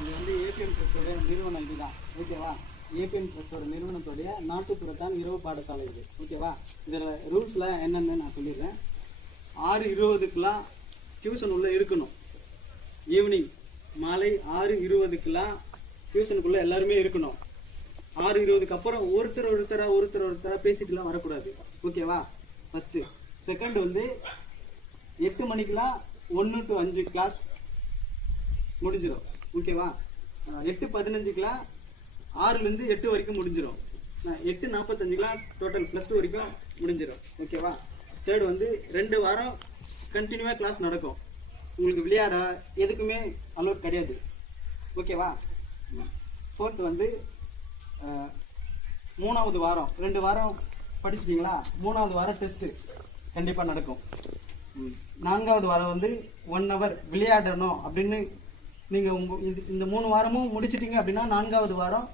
இது வந்து ஏபிஎம் ட்ரஸ்டோடைய நிறுவனம் இதுதான். ஓகேவா? ஏபிஎம் ட்ரஸ்டோட நிறுவனத்துடைய நாட்டுப்புறத்தான் இரவு பாடசாலை இது. ஓகேவா? இதில் ரூல்ஸ்லாம் என்னென்னு நான் சொல்லிடுறேன். ஆறு இருபதுக்கெலாம் டியூஷன் உள்ளே இருக்கணும். ஈவினிங் மாலை ஆறு இருபதுக்கெலாம் டியூஷனுக்குள்ளே எல்லாருமே இருக்கணும். ஆறு இருபதுக்கு அப்புறம் ஒருத்தர் ஒருத்தராக ஒருத்தர் ஒருத்தராக பேசிட்டுலாம் வரக்கூடாது. ஓகேவா? ஃபஸ்ட்டு செகண்ட் வந்து எட்டு மணிக்கெலாம் ஒன்று டு அஞ்சு கிளாஸ் முடிஞ்சிடும் ஓகேவா? எட்டு பதினஞ்சுக்கெலாம் ஆறுலேருந்து எட்டு வரைக்கும் முடிஞ்சிடும் எட்டு நாற்பத்தஞ்சுக்கெலாம் டோட்டல் ப்ளஸ் டூ வரைக்கும் முடிஞ்சிடும் ஓகேவா? தேர்ட் வந்து ரெண்டு வாரம் கண்டினியூவாக கிளாஸ் நடக்கும். உங்களுக்கு விளையாட எதுக்குமே அலோட் கிடையாது. ஓகேவா? ஃபோர்த் வந்து மூணாவது வாரம் ரெண்டு வாரம் படிச்சிட்டிங்களா? மூணாவது வாரம் டெஸ்ட்டு கண்டிப்பாக நடக்கும். ம். நான்காவது வாரம் வந்து ஒன் ஹவர் விளையாடணும் அப்படின்னு நீங்கள் உங்க இது இந்த மூணு வாரமும் முடிச்சிட்டீங்க அப்படின்னா நான்காவது வாரம்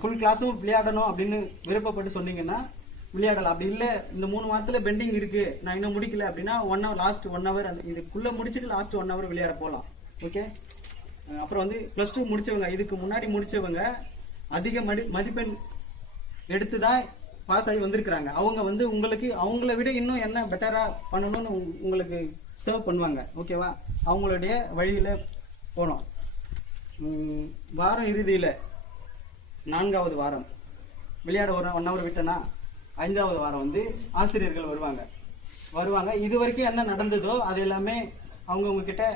ஃபுல் கிளாஸும் விளையாடணும் அப்படின்னு விருப்பப்பட்டு சொன்னீங்கன்னா விளையாடலாம். அப்படி இல்லை இந்த மூணு வாரத்தில் பெண்டிங் இருக்குது நான் இன்னும் முடிக்கல அப்படின்னா one hour last one hour அந்த இதுக்குள்ளே முடிச்சுட்டு லாஸ்ட் ஒன் ஹவர் விளையாட போகலாம் ஓகே அப்புறம் வந்து ப்ளஸ் டூ முடித்தவங்க இதுக்கு முன்னாடி முடித்தவங்க அதிக மதி மதிப்பெண் எடுத்து தான் பாஸ் ஆகி வந்திருக்கிறாங்க. அவங்க வந்து உங்களுக்கு அவங்கள விட இன்னும் என்ன பெட்டராக பண்ணணும்னு உங்களுக்கு சர்வ் பண்ணுவாங்க. ஓகேவா அவங்களுடைய வழியில் போனோம். வாரம் இறுதியில் நான்காவது வாரம். விளையாட ஒரு ஒன் ஹவர் விட்டேன்னா ஐந்தாவது வாரம் வந்து ஆசிரியர்கள் வருவாங்க. வருவாங்க. இது வரைக்கும் என்ன நடந்ததோ அது எல்லாமே அவங்கவுங்கக்கிட்ட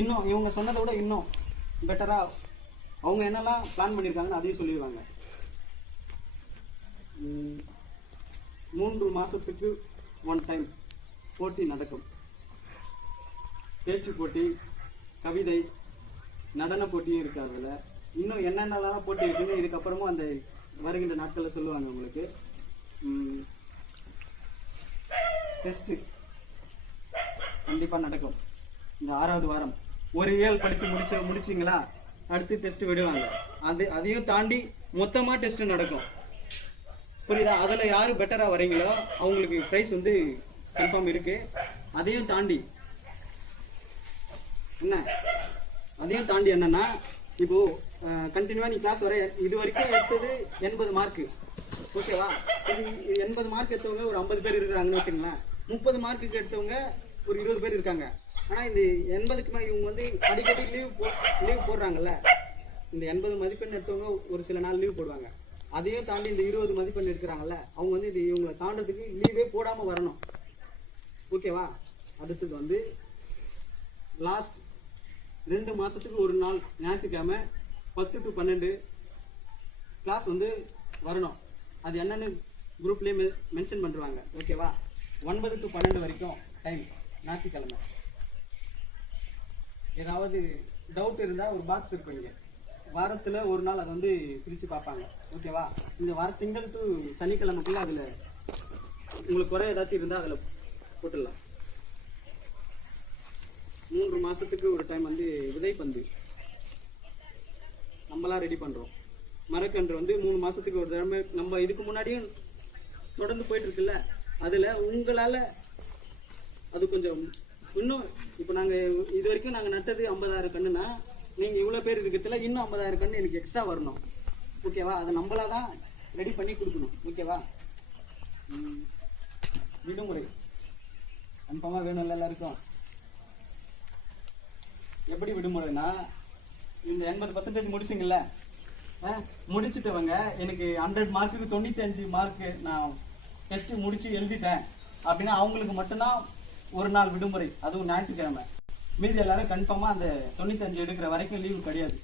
இன்னும் இவங்க சொன்னதை விட இன்னும் பெட்டராக அவங்க என்னெல்லாம் பிளான் பண்ணியிருக்காங்கன்னு அதையும் சொல்லிடுவாங்க. மூன்று மாதத்துக்கு ஒன் டைம் போட்டி நடக்கும். பேச்சு போட்டி கவிதை நடன போட்டியும் இருக்கு அதில். இன்னும் என்னென்னலாம் போட்டி இருக்குன்னு இதுக்கப்புறமும் அந்த வருகின்ற நாட்களில் சொல்லுவாங்க உங்களுக்கு. டெஸ்ட்டு கண்டிப்பாக நடக்கும். இந்த ஆறாவது வாரம். ஒரு இயல் படித்து முடிச்ச முடிச்சிங்களா? அடுத்து டெஸ்ட் விடுவாங்க. அது அதையும் தாண்டி மொத்தமாக டெஸ்ட் நடக்கும். புரியுதா? அதில் யார் பெட்டராக வரீங்களோ அவங்களுக்கு ப்ரைஸ் வந்து கன்ஃபார்ம் இருக்குது அதையும் தாண்டி என்ன? அதையும் தாண்டி என்னன்னா இப்போ கண்டினியூவாக நீ கிளாஸ் வர இது வரைக்கும் எடுத்தது எண்பது மார்க்கு ஓகேவா இது எண்பது மார்க் எடுத்தவங்க ஒரு ஐம்பது பேர் இருக்கிறாங்கன்னு வச்சுங்களேன் முப்பது மார்க்குக்கு எடுத்தவங்க ஒரு இருபது பேர் இருக்காங்க. ஆனால் இந்த எண்பதுக்கு மேலே இவங்க வந்து அடிக்கடி லீவ் போ லீவ் போடுறாங்கல்ல? இந்த எண்பது மதிப்பெண் எடுத்தவங்க ஒரு சில நாள் லீவ் போடுவாங்க. அதையும் தாண்டி இந்த இருபது மதிப்பெண் எடுக்கிறாங்கல்ல அவங்க வந்து இது இவங்களை தாண்டதுக்கு லீவே போடாமல் வரணும். ஓகேவா அடுத்தது வந்து லாஸ்ட் ரெண்டு மாதத்துக்கு ஒரு நாள் ஞாயிற்றுக்கிழமை பத்து டு பன்னெண்டு கிளாஸ் வந்து வரணும். அது என்னென்னு குரூப்லேயே மெ மென்ஷன் பண்ணுறாங்க ஓகேவா ஒன்பது டு பன்னெண்டு வரைக்கும் டைம் ஞாயிற்றுக்கிழமை. ஏதாவது டவுட் இருந்தால் ஒரு பாக்ஸ் இருக்கும் இங்கே. வாரத்தில் ஒரு நாள் அதை வந்து பிரித்து பார்ப்பாங்க. ஓகேவா இந்த வார திங்கள் டு சனிக்கிழமைக்குள்ளே அதில் உங்களுக்கு குறை ஏதாச்சும் இருந்தால் அதில் போட்டுடலாம். மூன்று மாதத்துக்கு ஒரு டைம் வந்து விதைப்பந்து நம்மளாம் ரெடி பண்ணுறோம் மரக்கன்று வந்து மூணு மாதத்துக்கு ஒரு தடவை நம்ம இதுக்கு முன்னாடியும் தொடர்ந்து போயிட்டுருக்குல்ல அதில் உங்களால் அது கொஞ்சம் இன்னும் இப்போ நாங்கள் இது வரைக்கும் நாங்கள் நட்டது ஐம்பதாயிரம் கண்ணுனா நீங்கள் இவ்வளோ பேர் இருக்கிறதுல இன்னும் ஐம்பதாயிரம் கன்று எனக்கு எக்ஸ்ட்ரா வரணும். ஓகேவா அதை நம்மளா தான் ரெடி பண்ணி கொடுக்கணும். ஓகேவா விடுமுறை. கன்ஃபார்மாக வேணும்ல எல்லாருக்கும்? எப்படி விடுமுறைனா இந்த எண்பது பர்சன்டேஜ் முடிச்சிங்கல்ல? ஆ, எனக்கு ஹண்ட்ரட் மார்க்குக்கு தொண்ணூற்றி அஞ்சு மார்க்கு நான் டெஸ்ட்டு முடிச்சு எழுதிட்டேன். அப்படின்னா அவங்களுக்கு மட்டும்தான் ஒரு நாள் விடுமுறை. அதுவும் ஞாயிற்றுக்கிழமை. மீதி எல்லாரும் கன்ஃபார்மாக அந்த தொண்ணூத்தஞ்சு எடுக்கிற வரைக்கும் லீவு கிடையாது.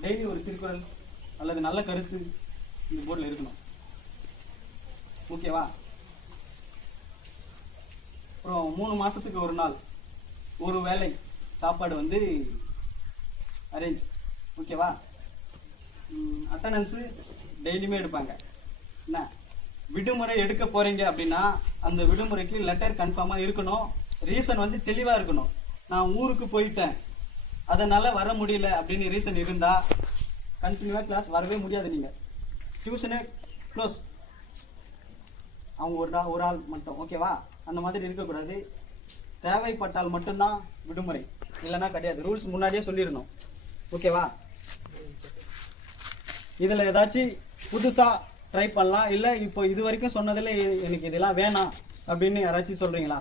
டெய்லி ஒரு திருக்குறள் அல்லது நல்ல கருத்து இந்த போர்டில் இருக்கணும். ஓகேவா அப்புறம் மூணு மாதத்துக்கு ஒரு நாள். ஒரு வேளை சாப்பாடு வந்து அரேஞ்ச் ஓகேவா அட்டண்டன்ஸு டெய்லியுமே எடுப்பாங்க. என்ன? விடுமுறை எடுக்க போகிறீங்க அப்படின்னா அந்த விடுமுறைக்கு லெட்டர் கன்ஃபார்மாக இருக்கணும். ரீசன் வந்து தெளிவாக இருக்கணும். நான் ஊருக்கு போயிட்டேன். அதனால் வர முடியல அப்படின்னு ரீசன் இருந்தால் கண்டினியூவாக கிளாஸ் வரவே முடியாது நீங்கள் டியூஷனே க்ளோஸ் அவங்க ஒரு நாள் ஒரு ஆள் மட்டும். ஓகேவா அந்த மாதிரி இருக்கக்கூடாது. தேவைப்பட்டால் மட்டும்தான் விடுமுறை. இல்லைன்னா கிடையாது. ரூல்ஸ் முன்னாடியே சொல்லிடணும். ஓகேவா இதில் ஏதாச்சும் புதுசாக ட்ரை பண்ணலாம். இல்லை இப்போ இது வரைக்கும் சொன்னதில் எனக்கு இதெல்லாம் வேணாம் அப்படின்னு யாராச்சும் சொல்கிறீங்களா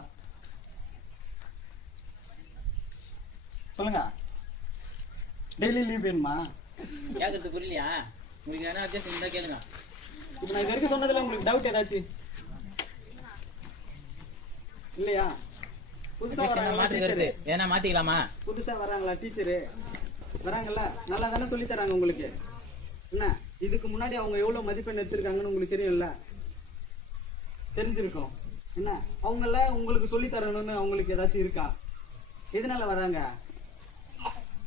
சொல்லுங்க. டெய்லி லீவ் வேணுமா? கேட்கறது புரியலையா? உங்களுக்கு எதனா வித்தியாசம் இருந்தா கேளுங்க. இப்போ நான் இது வரைக்கும் சொன்னதில் உங்களுக்கு டவுட் ஏதாச்சும்? இல்லையா? புதுசாக என்ன வராங்களா மாத்திக்கிறது டீச்சரு? எதனா மாத்திக்கலாமா புதுசாக வராங்களா டீச்சரு? வராங்கல்ல? நல்லா தானே சொல்லி தராங்க உங்களுக்கு. என்ன? இதுக்கு முன்னாடி அவங்க எவ்வளோ மதிப்பெண் எடுத்திருக்காங்கன்னு உங்களுக்கு தெரியும்ல? தெரிஞ்சிருக்கும். என்ன? அவங்கள உங்களுக்கு சொல்லி தரணும்னு அவங்களுக்கு ஏதாச்சும் இருக்கா? எதனால வராங்க?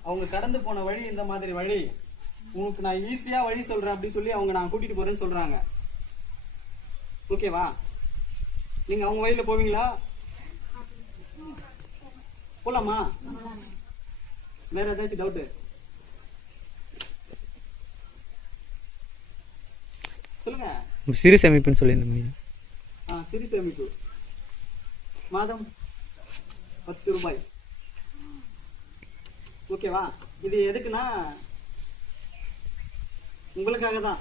அவங்க கடந்து போன வழி இந்த மாதிரி வழி? உங்களுக்கு நான் ஈஸியா வழி சொல்றேன் அப்படி சொல்லி அவங்க நான் கூட்டிட்டு போறேன்னு சொல்றாங்க. ஓகேவா? நீங்க அவங்க வழியில போவீங்களா? போலாமா? வேற ஏதாச்சும் டவுட்டு சொல்லுங்க. சிறு சேமிப்புன்னு சொல்லியிருந்தேன் ஆ சிறு சேமிப்பு. மாதம் பத்து ரூபாய். ஓகேவா? இது எதுக்குன்னா உங்களுக்காக தான்.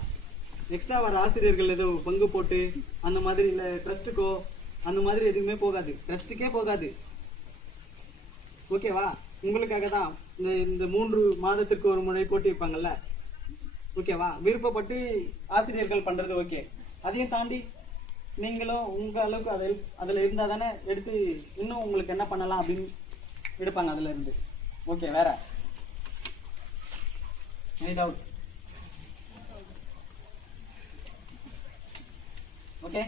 எக்ஸ்ட்ரா வர ஆசிரியர்கள் ஏதோ பங்கு போட்டு அந்த மாதிரி இல்லை ட்ரஸ்ட்டுக்கோ அந்த மாதிரி எதுவுமே போகாது. ட்ரஸ்ட்டுக்கே போகாது. ஓகேவா? உங்களுக்காக தான் இந்த இந்த மூன்று மாதத்திற்கு ஒரு முறை போட்டி வைப்பாங்கல்ல? ஓகேவா? விருப்பப்பட்டு ஆசிரியர்கள் பண்ணுறது ஓகே. அதையும் தாண்டி நீங்களும் உங்கள் அளவுக்கு அதில் அதில் இருந்தால் தானே எடுத்து இன்னும் உங்களுக்கு என்ன பண்ணலாம் அப்படின்னு எடுப்பாங்க அதில் இருந்து ஓகே வேற? Any doubt okay